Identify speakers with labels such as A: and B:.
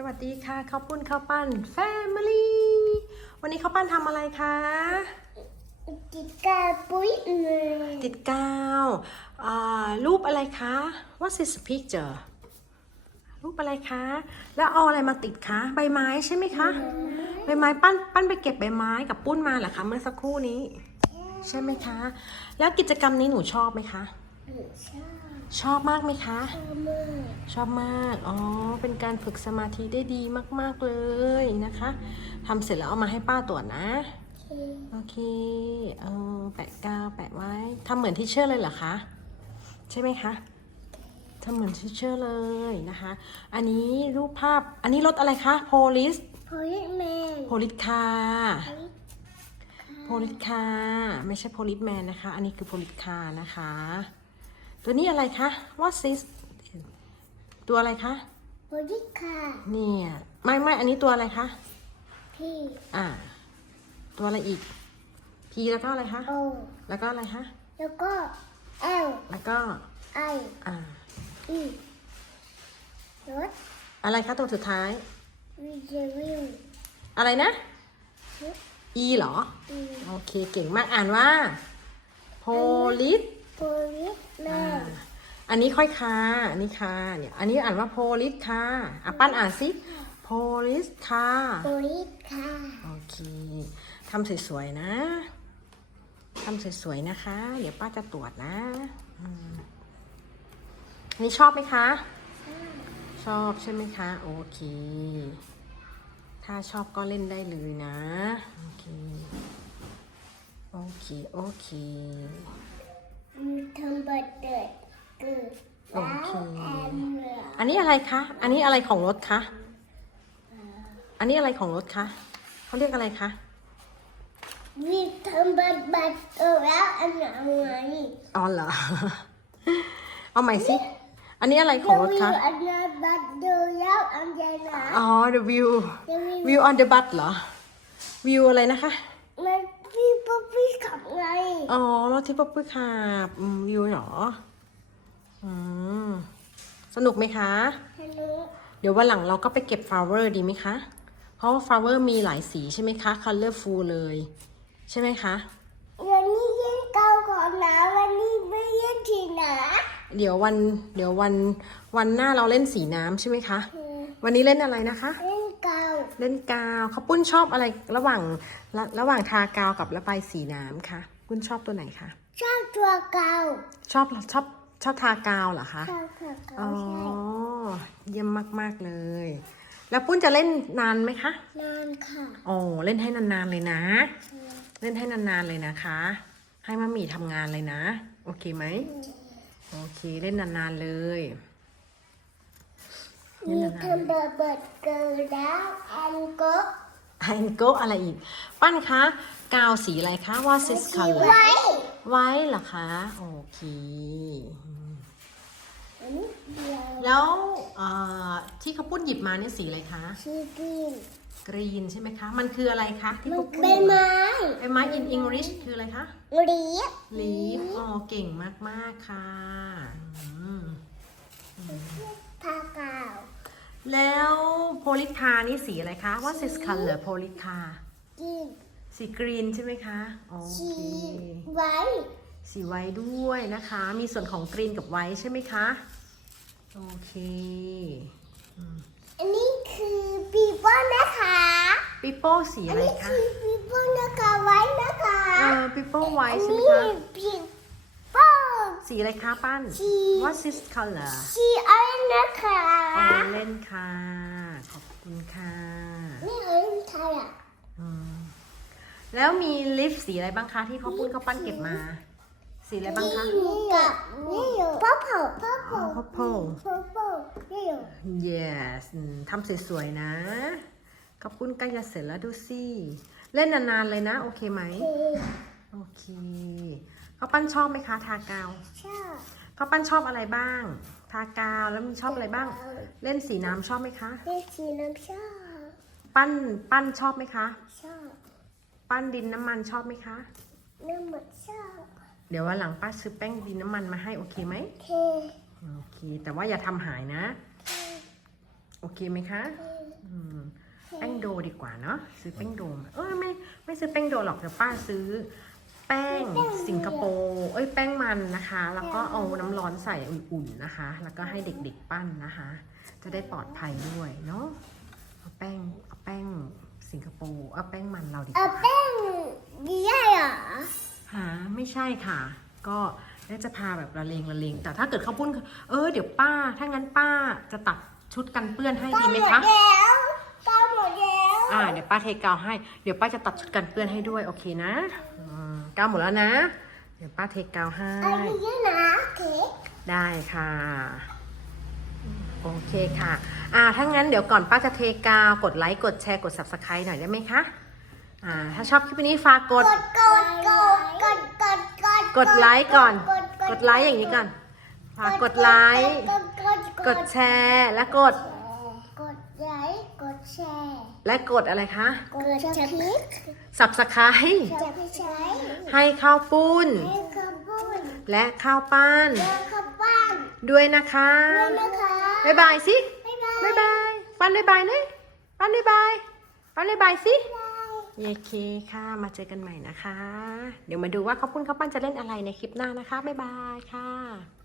A: สวัสดีค่ะข้าวปุ้นข้าวปั้น Family วันนี้ข้าวปั้นทำอะไรคะ
B: ติดกาปุ้ยเลย
A: ติดกาวอ่ารูปอะไรคะ What is the picture รูปอะไรคะ แล้วเอาอะไรมาติดคะ ใบไม้ใช่ไหมคะ ใบไม้ปั้นปั้นไปเก็บใบไม้กับปุ้นมาเหรอคะเมื่อสักครู่นี้ ใช่ไหมคะ แล้วกิจกรรมนี้หนูชอบไหมคะ
B: หนู ชอบ
A: ชอบมากไหมคะ
B: ชอบมาก
A: ชอบมาก อ๋อ เป็นการฝึกสมาธิได้ดีมาก ๆ เลยนะคะ ทำเสร็จแล้วเอามาให้ป้าตรวจนะ
B: เค
A: โอเค เออแปะกาวแปะไว้ ทำเหมือนที่เชื่อร์เลยเหรอคะ ใช่ไหมคะ ทำเหมือนที่เชื่อร์เลยนะคะ อันนี้รูปภาพ อันนี้รถอะไรคะ โพลิส
B: โพลิแมน
A: โพลิสคาโพลิสคาไม่ใช่โพลิสแมนนะคะ อันนี้คือโพลิสคานะคะ ตัวนี้อะไรคะ what is ตัวอะไรคะ
B: โพลิคา
A: เนี่ยไม่ไม่อันนี้ตัวอะไรคะ
B: พี่
A: อ่า ตัวอะไรอีก P แล้วก็อะไรคะ
B: โอ
A: แล้วก็อะไรคะ
B: แล้วก็เอล
A: แล้วก็
B: ไอ
A: อ่า
B: อีรถ
A: อะไรคะตัวสุดท้าย
B: วิดวิว
A: อะไรนะ E เหรอ
B: อี
A: โอเคเก่งมากอ่านว่า police
B: โพลิแม
A: อ่าน อันนี้ค่อยคาอันนี้คาเนี่ย อันนี้อ่านว่า police คาอะปั้นอ่านสิ police คา
B: โพลิคา
A: โอเคทำสวยๆนะทำสวยๆนะคะ เดี๋ยวป้าจะตรวจนะอืมอันนี่ชอบไหมคะ ชอบใช่ไหมคะ โอเค ถ้าชอบก็เล่นได้เลยนะ โอเค โอเค โอเค
B: ดแล้วแอนเรือ
A: อันนี้อะไรคะ อันนี้อะไรของรถคะ อันนี้อะไรของรถคะ เขาเรียกอะไรคะ
B: มีทำบัตบัตเกิดแล้วอันไหน
A: อ๋อเหรอ เอาใหม่สิ อันนี้อะไรของรถคะ
B: อันนั้นบัตดูแล้วอันใหญ่นะ
A: อ๋อ the view
B: จะมี
A: view on the bus เหรอ view อะไรนะคะ
B: มันพี่ป๊อปปี้ขับไง
A: อ๋อรถที่ป๊อปปี้ขับอืม view เหรอ อืมสนุกไหมคะ
B: ฮัลโหล
A: เดี๋ยววันหลังเราก็ไปเก็บ flower ดีไหมคะ เพราะว่า flower มีหลายสีใช่ไหมคะ colorful เลย ใช่ไหมคะ
B: วันนี้เย็นเก่าก่อนนะวันนี้ไม่เย็นทีนะ
A: เดี๋ยววัน เดี๋ยววันวันหน้าเราเล่นสีน้ำใช่ไหมคะ วันนี้เล่นอะไรนะคะ
B: เย็นเก่า
A: เล่นกาวเขาปุ้นชอบอะไรระหว่างระระหว่างทากาวกับระบายสีน้ำคะปุ้นชอบตัวไหนคะ
B: ชอบตัวเก่า
A: ชอบชอบ ชอบทากาวเหรอคะ
B: ชอบตัวเก่า
A: อ๋อ
B: ใช่
A: เยี่ยมมาก ๆ เลย แล้วปุ้นจะเล่นนานไหมคะ
B: นานค่ะ
A: โอ้เล่นให้นานๆเลยนะ เล่นให้นานๆเลยนะคะ ให้มามีทำงานเลยนะ โอเคไหมโอเคเล่นนานๆเลย
B: มีทำบัตเบิดเกิดแล้วอันก็
A: ไฮโกอะไรอีก ปั้นคะกาวสีอะไรคะ What is
B: สี
A: color
B: ไว้
A: ไว้เหรอคะ โอเค
B: อันนี้เดียว
A: แล้วเอ่อที่เขาปุ้นหยิบมาเนี่ยสีอะไรคะ
B: ชีกรีน
A: กรีนใช่ไหมคะ มันคืออะไรคะที่
B: มัน
A: เขาปุ้น
B: ใบ
A: หยิบมา
B: ไม้
A: ใบไม้ in English คืออะไรคะ
B: เรียบ
A: leaf อ๋อเก่งมากๆค่ะอืม
B: ทากาว
A: แล้วโพลิคานี่สีอะไรคะ What is color โพลิคา
B: กิน
A: สีกรีนใช่ไหมคะโอ
B: ชี
A: เค
B: ไว้
A: สีไว้ด้วยนะคะ มีส่วนของกรีนกับไว้ใช่ไหมคะ โอเค
B: อันนี้คือปีโป้นะคะ
A: ปิโป้สี
B: อั
A: อะ
B: น
A: ไร
B: นี้
A: คะ
B: คือปีโป้นะคะไว้นะคะ
A: เออปิโป้ไว้
B: อัน
A: ใช่ไหม
B: นี้
A: คะ
B: ปีโป้
A: สีอะไรคะปั้น
B: สี
A: What is color
B: ชีอะไรนะคะ
A: ออเล่นค่ะ ขอบคุณค่ะ
B: นี่เอ้ยไทยอะ
A: อืมแล้วมีลิปสีอะไรบ้างคะที่พ่อปุ้นเขาปั้นเก็บมา สีอะไรบ้างคะ
B: นี่กับนี่อยู่พัพเพิลพัพ เพิล
A: purple
B: พัพเพิลนี่อยู่
A: yes อืมทำสวยๆนะ ขอบคุณใกล้จะเสร็จแล้วดูสิ เล่นนานๆเลยนะ โอเคไหม
B: คือ
A: โอเคเขาปั้นชอบไหมคะ ทากาว
B: ชอบ
A: เขาปั้นชอบอะไรบ้าง ทากาวแล้วมีชอบอะไรบ้าง เล่นสีน้ำชอบไหมคะ
B: นี่สีน้ำชอบ
A: ปั้นปั้นชอบไหมคะ
B: ชอบ
A: ปั้นดินน้ำมันชอบไหมคะ
B: น้ำมันชอบ
A: เดี๋ยววันหลังป้าซื้อแป้งดินน้ำมันมาให้โอเคไหม
B: โอเค
A: โอเค แต่ว่าอย่าทำหายนะ โอเคไหมคะอืมแป้งโดดีกว่าเนาะซื้อแป้งโดมาเอ้ยไม่ไม่ซื้อแป้งโดหรอกเดี๋ยวป้าซื้อ แป้งสิงคโปร์เอ้ยแป้งมันนะคะ แล้วก็เอาน้ำร้อนใส่อุ่นๆนะคะ แล้วก็ให้เด็กๆปั้นนะคะ จะได้ปลอดภัยด้วยเนาะเอาแป้งเอาแป้งสิงคโปร์เอาแป้งมันเราดีก
B: เอา
A: ว่า
B: แป้งดีได้เหรอ
A: หาไม่ใช่ค่ะ ก็ น่าจะพาแบบละเลงละเลงแต่ถ้าเกิดเขาพูดเออเดี๋ยวป้า ถ้างั้นป้าจะตัดชุดกันเปื้อนให้ดีไหมคะ
B: หมดแล้วก้าวหมดแล้ว
A: อ่าเดี๋ยวป้าเทกาวให้ เดี๋ยวป้าจะตัดชุดกันเปื้อนให้ด้วยโอเคนะอืมกาวหมดแล้วนะ เดี๋ยวป้าเทกาวให้
B: อันนี้ด้วยนะเค้ก
A: ได้ค่ะโอเคค่ะ อ่า ถ้างั้นเดี๋ยวก่อนป้าจะเทกาว กดไลค์ กดแชร์ กด subscribe หน่อยได้ไหมคะ อ่า ถ้าชอบคลิปนี้ฝากกด
B: กด กด กด กด กด กด
A: กดไลค์ก่อน กดไลค์อย่างนี้ก่อนฝากกดไลค์
B: กดกด
A: กดแชร์ และกด
B: กดไลค์ กดแชร์
A: และกดอะไรคะ
B: กดจะคลิก
A: subscribe
B: จะไปใช้
A: ให้ข้าวปุ้น
B: ให้คำพูด
A: และข้าวปั้น
B: เดินเข้าบ้าน
A: ด้วยนะคะ
B: ด้วยนะคะ
A: บ๊ายบายสิ
B: บ๊ายบาย
A: บ๊ายบาย ปันบ๊ายบายเลยปันบ๊ายบาย ปันบ๊ายบายสิ
B: ยบาย
A: โอเคค่ะ มาเจอกันใหม่นะคะ เดี๋ยวมาดูว่าข้าวปุ้นข้าวปั้นจะเล่นอะไรในคลิปหน้านะคะ บ๊ายบายค่ะ